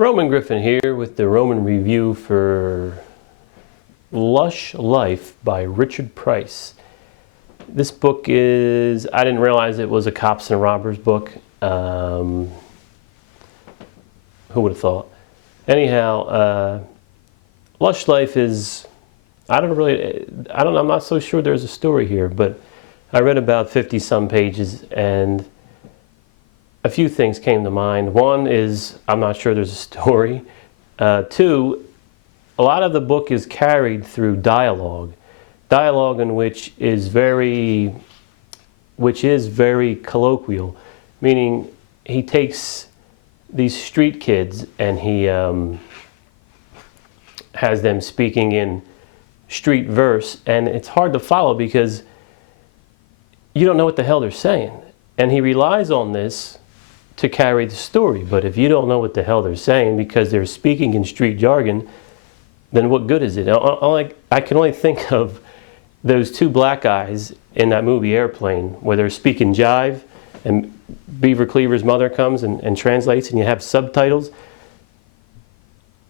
Roman Griffen here with the Roman review for Lush Life by Richard Price. This book is, I didn't realize it was a cops and robbers book. Who would have thought? Anyhow, Lush Life is, I'm not so sure there's a story here, but I read about 50 some pages and a few things came to mind. One is, I'm not sure there's a story. Two, a lot of the book is carried through dialogue. Dialogue in which is very colloquial, meaning he takes these street kids and he has them speaking in street verse, and it's hard to follow because you don't know what the hell they're saying. And he relies on this to carry the story. But if you don't know what the hell they're saying because they're speaking in street jargon, then what good is it? I can only think of those two black guys in that movie Airplane where they're speaking jive and Beaver Cleaver's mother comes and translates and you have subtitles.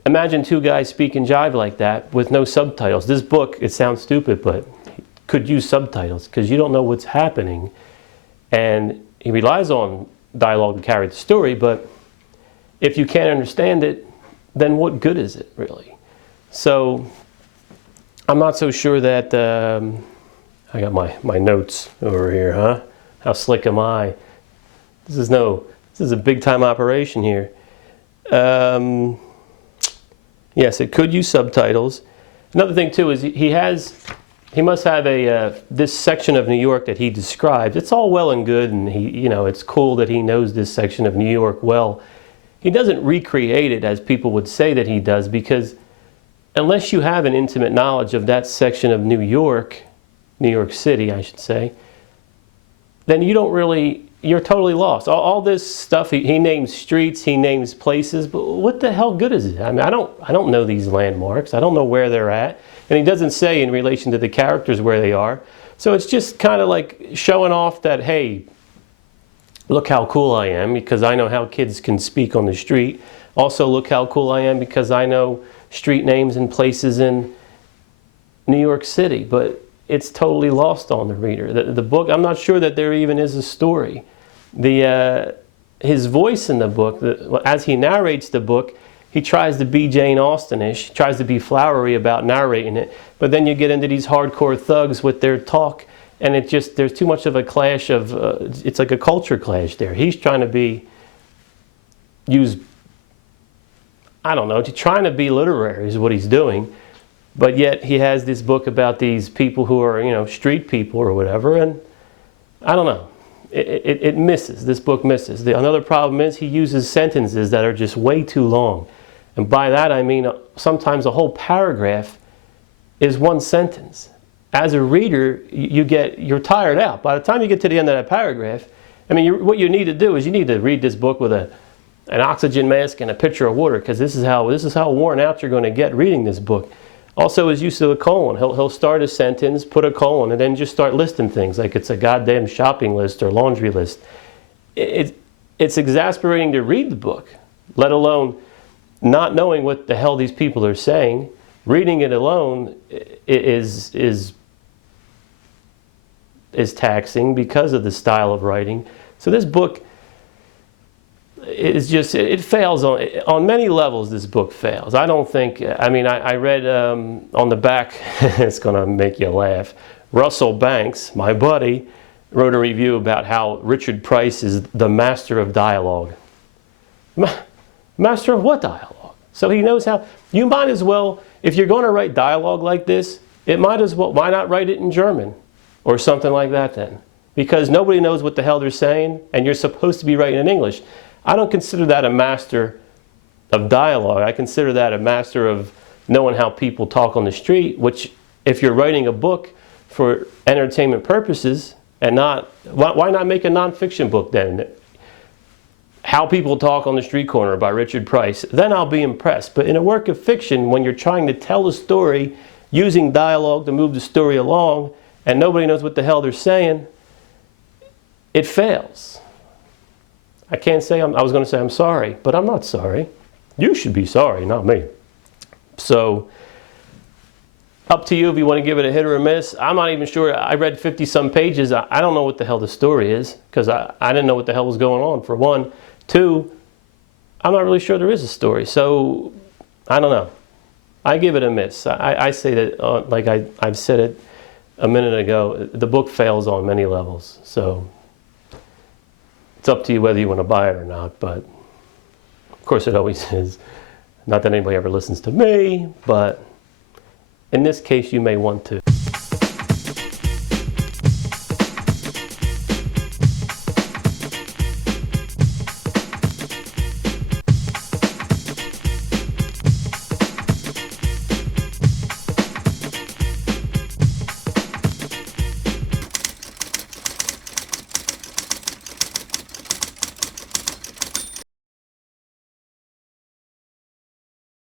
Imagine two guys speaking jive like that with no subtitles. This book, it sounds stupid, but could use subtitles because you don't know what's happening. And he relies on dialogue to carry the story, but if you can't understand it, then what good is it really? So I'm not so sure that I got my notes over here, huh? How slick am I? This is a big time operation here. Yes, it could use subtitles. Another thing too is he must have this section of New York that he describes. It's all well and good, and it's cool that he knows this section of New York well. He doesn't recreate it as people would say that he does, because unless you have an intimate knowledge of that section of New York City, I should say, then you're totally lost. All this stuff, he names streets, he names places, but what the hell good is it? I mean, I don't know these landmarks. I don't know where they're at. And he doesn't say in relation to the characters where they are. So it's just kind of like showing off that, hey, look how cool I am because I know how kids can speak on the street. Also, look how cool I am because I know street names and places in New York City. But it's totally lost on the reader. The book, I'm not sure that there even is a story. His voice in the book, as he narrates the book, he tries to be Jane Austenish, tries to be flowery about narrating it, but then you get into these hardcore thugs with their talk, and there's too much of a clash of, it's like a culture clash there. He's trying to trying to be literary is what he's doing, but yet he has this book about these people who are, street people or whatever, and I don't know. It misses. This book misses. Another problem is he uses sentences that are just way too long. And by that I mean sometimes a whole paragraph is one sentence. As a reader, you're tired out. By the time you get to the end of that paragraph, I mean, what you need to do is you need to read this book with an oxygen mask and a pitcher of water, because this is how worn out you're going to get reading this book. Also, his use of the colon. He'll start a sentence, put a colon, and then just start listing things like it's a goddamn shopping list or laundry list. It's exasperating to read the book, let alone not knowing what the hell these people are saying. Reading it alone is taxing because of the style of writing. So this book it fails on many levels. This book fails. I don't think, I read on the back, it's going to make you laugh, Russell Banks, my buddy, wrote a review about how Richard Price is the master of dialogue. Master of what dialogue? So he knows how. You might as well, if you're going to write dialogue like this, why not write it in German or something like that then? Because nobody knows what the hell they're saying, and you're supposed to be writing in English. I don't consider that a master of dialogue. I consider that a master of knowing how people talk on the street, which if you're writing a book for entertainment purposes, and why not make a nonfiction book then? How People Talk on the Street Corner by Richard Price. Then I'll be impressed. But in a work of fiction, when you're trying to tell a story using dialogue to move the story along, and nobody knows what the hell they're saying, it fails. I can't say I was going to say I'm sorry, but I'm not sorry. You should be sorry, not me. So, up to you if you want to give it a hit or a miss. I'm not even sure. I read 50 some pages. I don't know what the hell the story is, because I didn't know what the hell was going on, for one. Two, I'm not really sure there is a story. So, I don't know. I give it a miss. I say that, like I've said it a minute ago, the book fails on many levels. So, it's up to you whether you want to buy it or not, but of course it always is. Not that anybody ever listens to me, but in this case you may want to.